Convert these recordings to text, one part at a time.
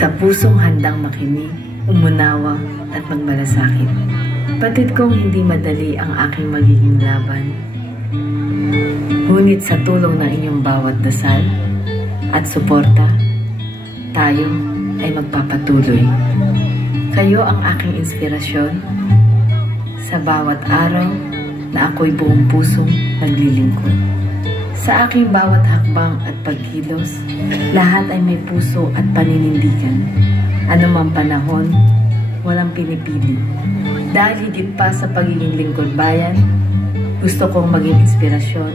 Sa pusong handang makinig, umunawa at magmalasakit. Batid kong hindi madali ang aking magiging laban. Ngunit sa tulong ng inyong bawat dasal at suporta, tayo ay magpapatuloy. Kayo ang aking inspirasyon sa bawat araw na ako'y buong pusong naglilingkod. Sa aking bawat hakbang at pagkilos, lahat ay may puso at paninindigan. Anumang panahon, walang pinipili. Dahil higit pa sa pagiging lingkod bayan, gusto kong maging inspirasyon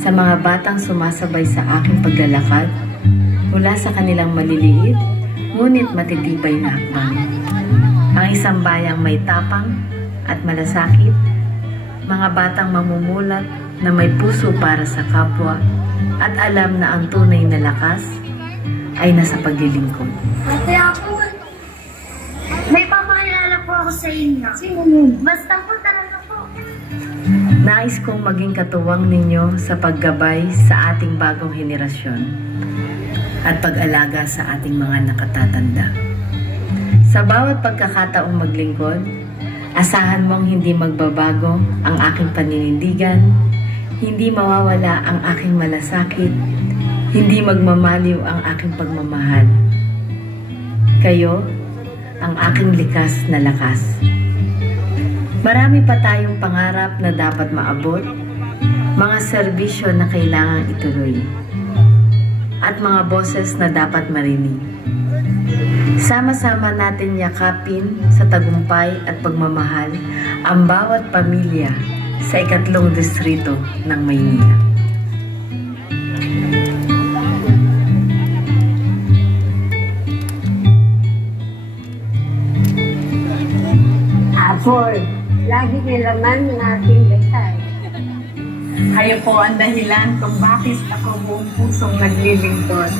sa mga batang sumasabay sa aking paglalakad mula sa kanilang maliliit, ngunit matitibay na hakbang. Ang isang bayang may tapang at malasakit, mga batang mamumulat na may puso para sa kapwa at alam na ang tunay na lakas ay nasa paglilingkod. Ate ako, may papakilala po ako sa inyo. Sino yun? Basta po talaga po. Nais kong maging katuwang ninyo sa paggabay sa ating bagong henerasyon at pag-alaga sa ating mga nakatatanda. Sa bawat pagkakataong maglingkod, asahan mong hindi magbabago ang aking paninindigan, hindi mawawala ang aking malasakit, hindi magmamaliw ang aking pagmamahal. Kayo ang aking likas na lakas. Marami pa tayong pangarap na dapat maabot, mga serbisyo na kailangang ituloy, at mga boses na dapat marinig. Sama-sama natin yakapin sa tagumpay at pagmamahal ang bawat pamilya sa 3 distrito ng Maynila. Apol, lagi nilaman ng aking desay. Kayo po ang dahilan kung bakit ako buong pusong naglilingkod.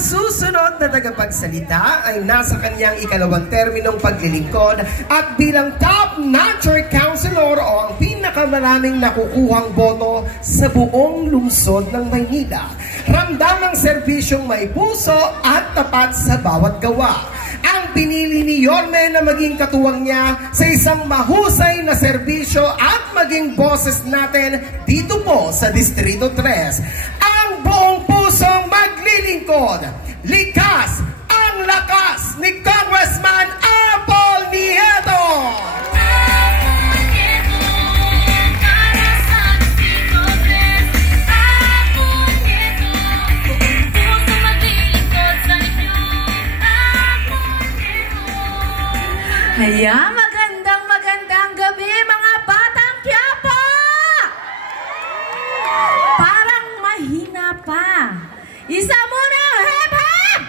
Susunod na tagapagsalita ay nasa kanyang 2nd terminong paglilingkod at bilang top nurture counselor o ang pinakamaraming nakukuhang boto sa buong lungsod ng Maynila. Ramdam ang serbisyong may puso at tapat sa bawat gawa. Ang pinili ni Yorme na maging katuwang niya sa isang mahusay na serbisyo at maging boses natin dito po sa Distrito 3. Ang buong pusong maglilingkod. Likas ang lakas ni Congressman Apol Nieto! Kaya magandang gabi mga batang Quiapo! Parang mahina pa. Isa muna, hep hep!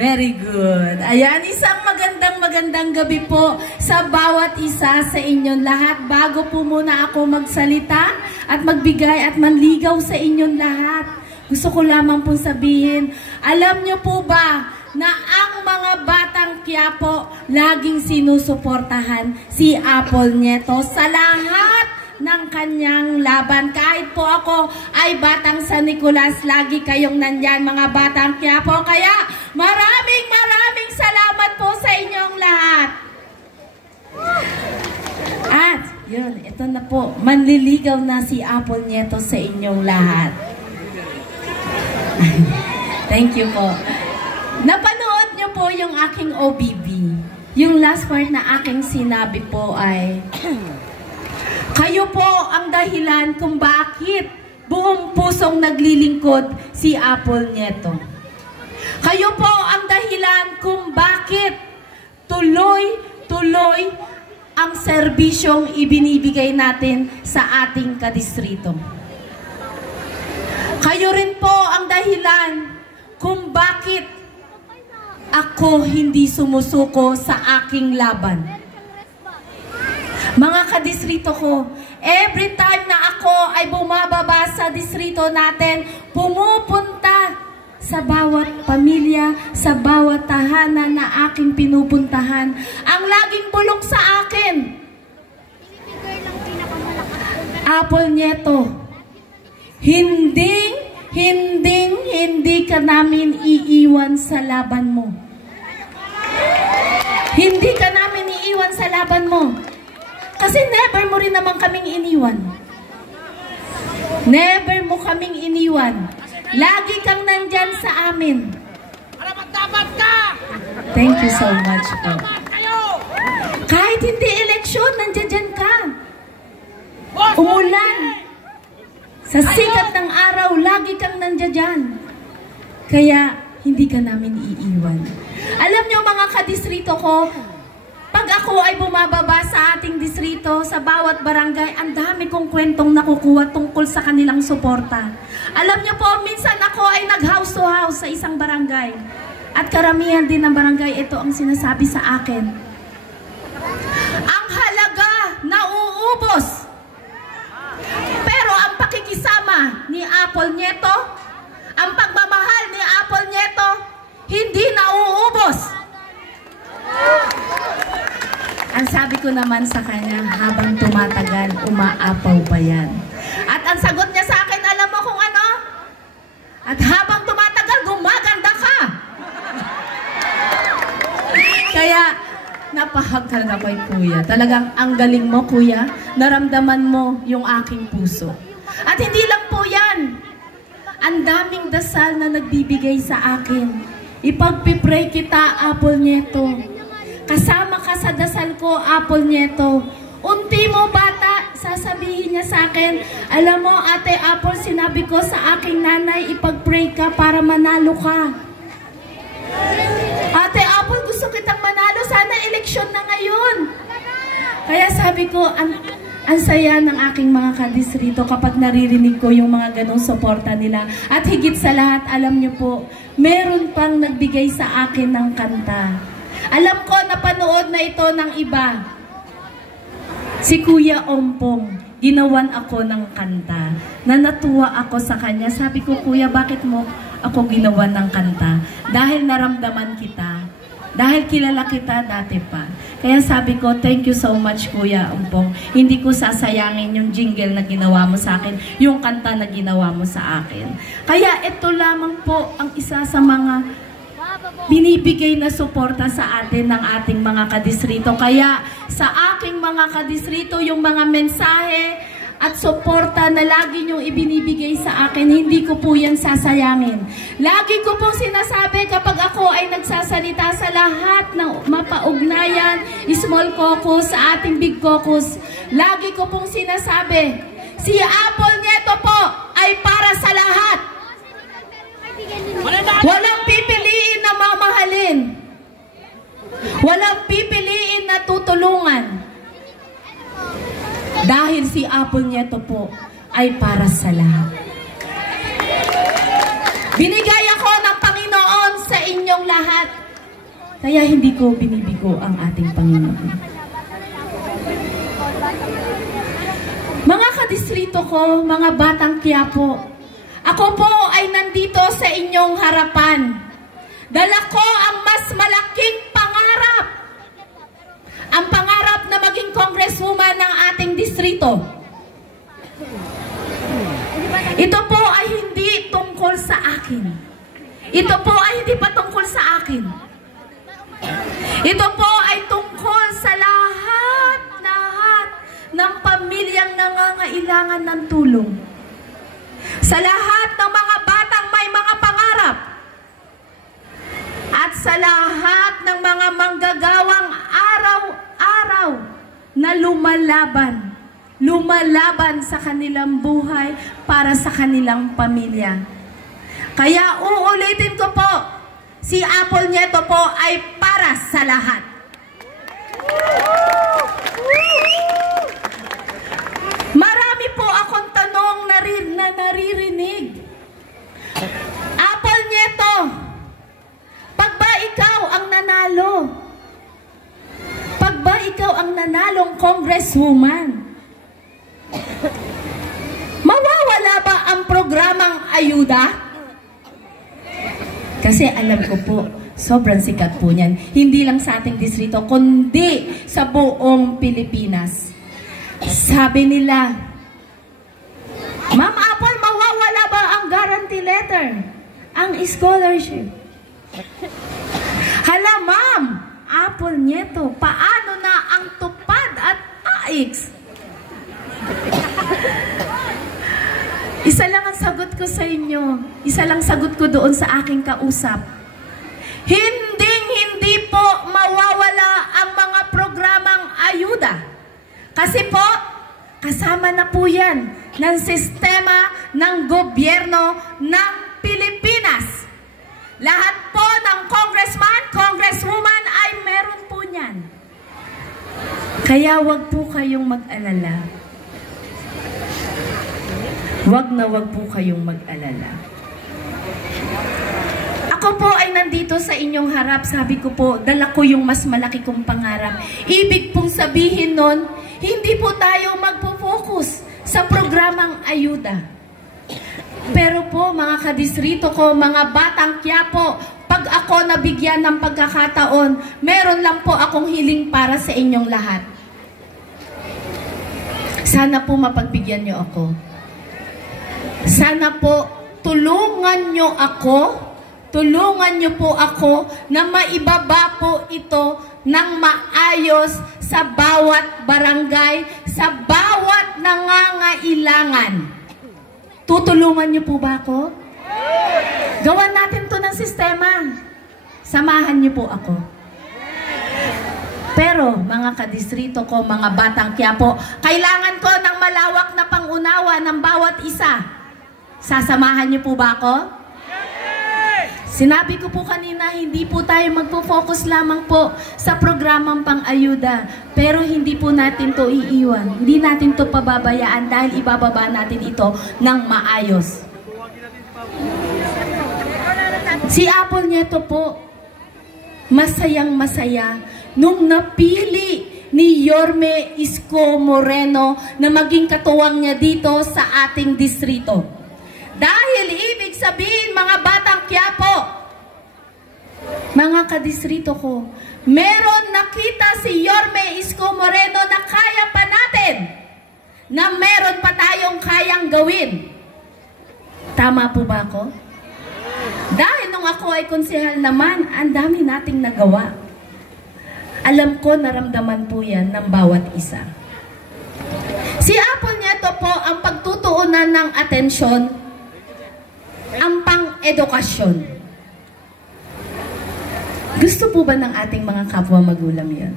Very good. Ayan, isang magandang gabi po sa bawat isa sa inyong lahat. Bago po muna ako magsalita at magbigay at manligaw sa inyong lahat, gusto ko lamang po sabihin, alam nyo po ba na ang mga batang Quiapo laging sinusuportahan si Apol Nieto sa lahat ng kanyang laban. Kahit po ako ay batang San Nicolas, lagi kayong nandyan mga batang Quiapo. Kaya maraming salamat po sa inyong lahat. At yun, ito na po, manliligaw na si Apol Nieto sa inyong lahat. Thank you po. Napanood nyo po yung aking OBB. Yung last part na aking sinabi po ay kayo po ang dahilan kung bakit buong pusong naglilingkod si Apol Nieto. Kayo po ang dahilan kung bakit tuloy ang serbisyong ibinibigay natin sa ating kadistrito. Kayo rin po ang dahilan kung bakit ako hindi sumusuko sa aking laban. Mga kadistrito ko, every time na ako ay bumababa sa distrito natin, pumupunta sa bawat pamilya, sa bawat tahanan na aking pinupuntahan. Ang laging bulong sa akin, Apple Nieto, hindi ka namin iiwan sa laban mo. Hindi ka namin iiwan sa laban mo. Kasi never mo rin naman kaming iniwan. Never mo kaming iniwan. Lagi kang nandyan sa amin. Thank you so much po. Kahit hindi eleksyon, nandyan ka. Umulan. Sa sikat ng araw, lagi kang nandyan. Kaya, hindi ka namin iiwan. Alam nyo mga kadistrito ko, pag ako ay bumababa sa ating distrito, sa bawat barangay, ang dami kong kwentong nakukuha tungkol sa kanilang suporta. Alam nyo po, minsan ako ay nag-house to house sa isang barangay. At karamihan din ng barangay, ito ang sinasabi sa akin. Ang halaga nauubos. Pero ang pakikisama ni Apple Nieto, ang pagmamahal ni Apple Nieto, hindi nauubos. Ang sabi ko naman sa kanya, habang tumatagal, umaapaw pa yan. At ang sagot niya sa akin, alam mo kung ano? At habang tumatagal, gumaganda ka. Kaya, napahag talaga kay Kuya. Talagang ang galing mo, Kuya. Naramdaman mo yung aking puso. At hindi lang po yan. Ang daming dasal na nagbibigay sa akin. Ipagpipray kita, Apple Nieto. Kasama ka sa dasal ko, Apple Nieto. Unti mo bata, sasabihin niya sa akin, alam mo, Ate Apple, sinabi ko sa aking nanay, ipag-pray ka para manalo ka. Ate Apple, gusto kitang manalo, sana eleksyon na ngayon. Kaya sabi ko, ang saya ng aking mga kadistrito kapag naririnig ko yung mga ganong suporta nila. At higit sa lahat, alam niyo po, meron pang nagbigay sa akin ng kanta. Alam ko, napanood na ito ng iba. Si Kuya Ompong, ginawan ako ng kanta. Natuwa ako sa kanya. Sabi ko, Kuya, bakit mo ako ginawan ng kanta? Dahil naramdaman kita. Dahil kilala kita dati pa. Kaya sabi ko, thank you so much, Kuya Ompong. Hindi ko sasayangin yung jingle na ginawa mo sa akin, yung kanta na ginawa mo sa akin. Kaya ito lamang po ang isa sa mga binibigay na suporta sa atin ng ating mga kadistrito. Kaya sa aking mga kadistrito, yung mga mensahe at suporta na lagi niyong ibinibigay sa akin, hindi ko po yan sasayangin. Lagi ko pong sinasabi kapag ako ay nagsasalita sa lahat ng mapaugnayan, small caucus, sa ating big caucus, lagi ko pong sinasabi, si Apple Nieto po ay para sa lahat. Walang pipiliin na mamahalin. Walang pipiliin na tutulungan. Dahil si Apple Nieto po ay para sa lahat. Binigay ako ng Panginoon sa inyong lahat. Kaya hindi ko binibigo ang ating Panginoon. Mga kadistrito ko, mga batang Quiapo, ako po ay nandito sa inyong harapan. Dala ko ang mas malaking pangarap. Ang pangarap na maging congresswoman ng ating distrito. Ito po ay hindi tungkol sa akin. Ito po ay hindi patungkol sa akin. Ito po ay tungkol sa lahat ng pamilyang nangangailangan ng tulong. Sa lahat ng mga batang may mga pangarap. At sa lahat ng mga manggagawang araw-araw na lumalaban sa kanilang buhay para sa kanilang pamilya. Kaya uulitin ko po, si Apple Nieto po ay para sa lahat. Marami po akong tanong na naririnig. Apple Nieto, pag ba ikaw ang nanalo? Pag ba ikaw ang nanalong congresswoman? Mawawala ba ang programang ayuda? Kasi alam ko po, sobrang sikat po niyan. Hindi lang sa ating distrito, kundi sa buong Pilipinas. Sabi nila, Ma'am Apple, mawawala ba ang guarantee letter? Ang scholarship? Hala, Ma'am Apple Nieto, paano na ang tupad at AIX? Isa lang ang sagot ko sa inyo. Isa lang sagot ko doon sa aking kausap. Hindi po mawawala ang mga programang ayuda. Kasi po, kasama na po yan ng sistema ng gobyerno ng Pilipinas. Lahat po ng congressman, congresswoman ay meron po niyan. Kaya wag po kayong mag-alala. Wag po kayong mag-alala. Ako po ay nandito sa inyong harap. Sabi ko po, dala ko yung mas malaki kong pangarap. Ibig pong sabihin nun, hindi po tayo magpo-focus sa programang ayuda. Pero po, mga kadistrito ko, mga batang Quiapo, pag ako nabigyan ng pagkakataon, meron lang po akong hiling para sa inyong lahat. Sana po mapagbigyan niyo ako. Sana po tulungan niyo po ako na maibaba po ito ng maayos sa bawat barangay, sa bawat nangangailangan. Tutulungan niyo po ba ako? Gawan natin to ng sistema. Samahan niyo po ako. Pero, mga kadistrito ko, mga batang Quiapo, kailangan ko ng malawak na pangunawa ng bawat isa. Sasamahan niyo po ba ako? Sinabi ko po kanina, hindi po tayo magpo-focus lamang po sa programang pang-ayuda. Pero hindi po natin to iiwan. Hindi natin to pababayaan dahil ibababa natin ito ng maayos. Si Apple Nieto po, masayang-masaya nung napili ni Yorme Isko Moreno na maging katuwang niya dito sa ating distrito. Dahil ibig sabihin, mga batang Quiapo, mga kadistrito ko, meron nakita si Yorme Isko Moreno na kaya pa natin, na meron pa tayong kayang gawin. Tama po ba ako? Dahil nung ako ay konsehal naman, ang dami nating nagawa. Alam ko, naramdaman po yan ng bawat isa. Si Apple Nieto po ang pagtutuunan ng atensyon, ang pang-edukasyon. Gusto po ba ng ating mga kapwa magulang yan?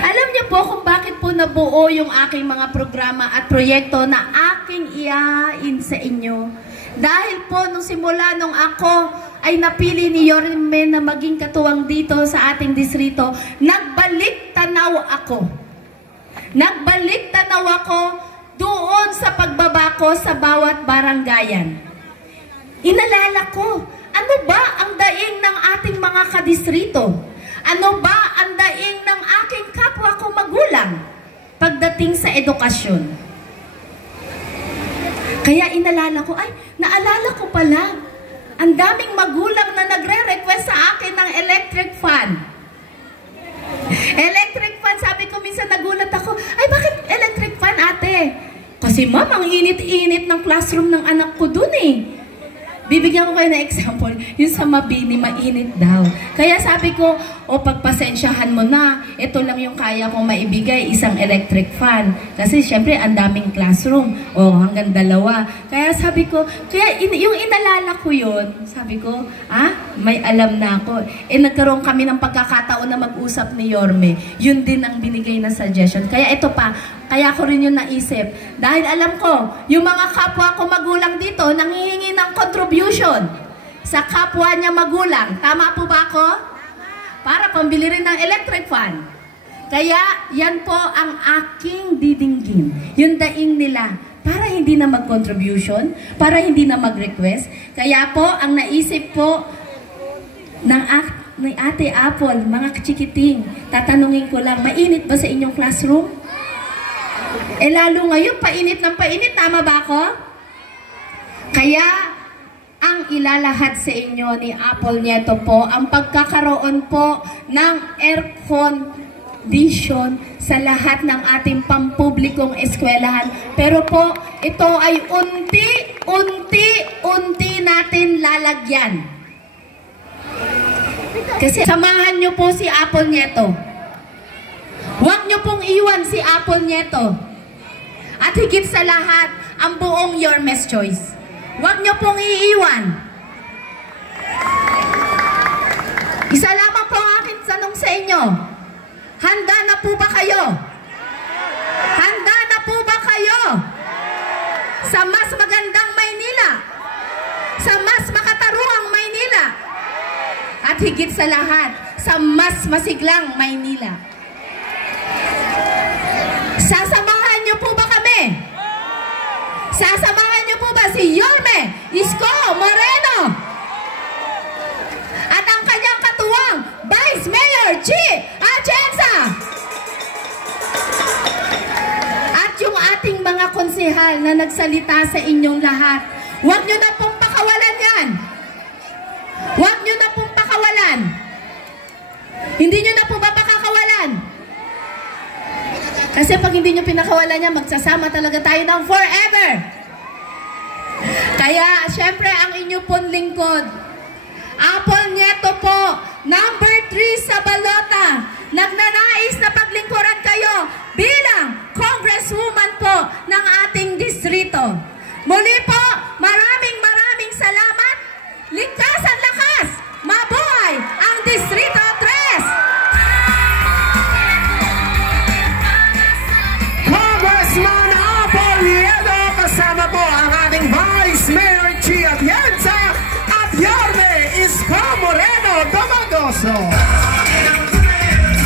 Alam niyo po kung bakit po nabuo yung aking mga programa at proyekto na aking iahain sa inyo. Dahil po nung simula nung ako ay napili ni Yorme na maging katuwang dito sa ating distrito, nagbalik tanaw ako. Nagbalik tanaw ako doon sa pagbaba ko sa bawat barangayan. Inalala ko, ano ba ang daing ng ating mga kadistrito? Ano ba ang daing ng aking kapwa ko magulang pagdating sa edukasyon? Kaya inalala ko, ay, naalala ko pala, ang daming magulang na nagre-request sa akin ng electric fan. Electric fan, sabi ko minsan nagulat ako, ay bakit electric fan ate? Kasi ma'am, ang init-init ng classroom ng anak ko dun eh. Bibigyan ko kayo na example, yung sa Mabini, mainit daw. Kaya sabi ko, o pagpasensyahan mo na, ito lang yung kaya kong maibigay, isang electric fan. Kasi syempre, ang daming classroom, o hanggang 2. Kaya sabi ko, kaya yung inalala ko yun, sabi ko, may alam na ako. Nagkaroon kami ng pagkakataon na mag-usap ni Yorme. Yun din ang binigay na suggestion. Kaya ito pa, kaya ko rin yung naisip. Dahil alam ko, yung mga kapwa ko magulang dito, nanghihingi ng contribution sa kapwa niya magulang. Tama po ba ako? Para pambili rin ng electric fan. Kaya, yan po ang aking didinggin. Yung daing nila. Para hindi na mag-contribution, para hindi na mag-request. Kaya po, ang naisip po ng Ate Apple, mga chikiting, tatanungin ko lang, mainit ba sa inyong classroom? Lalo ngayon, painit ng painit. Tama ba ako? Kaya, ang ilalahad sa inyo ni Apple Nieto po ang pagkakaroon po ng air condition sa lahat ng ating pampublikong eskwelahan. Pero po, ito ay unti natin lalagyan. Kasi samahan nyo po si Apple Nieto. Huwag nyo pong iwan si Apple Nieto. At higit sa lahat, ang buong Yormes Choice. Huwag nyo pong iiwan. Isa lamang po ang aking tanong sa inyo. Handa na po ba kayo? Handa na po ba kayo? Sa mas magandang Maynila? Sa mas makataruang Maynila? At higit sa lahat, sa mas masiglang Maynila. Sasamahan niyo po ba kami? Sasamahan niyo po ba si Yorme Isko Moreno? At ang kanyang katuwang, Vice Mayor Chi Atienza? At yung ating mga konsehal na nagsalita sa inyong lahat, huwag niyo na pong pakawalan yan. Huwag niyo na pong pakawalan. Hindi niyo na po ba pakakawalan? Kasi pag hindi nyo pinakawalan niya, magsasama talaga tayo ng forever. Kaya, syempre, ang inyo pong lingkod, Apple Nieto po, number 3 sa balota, nagnanais na paglingkuran kayo bilang Congresswoman po ng ating distrito. Muli po, maraming salamat. Likas at lakas, mabuhay ang Distrito 3! Kasama po ang ating Vice Mayor Chi Atienza at Yorme Isko Moreno Domagoso.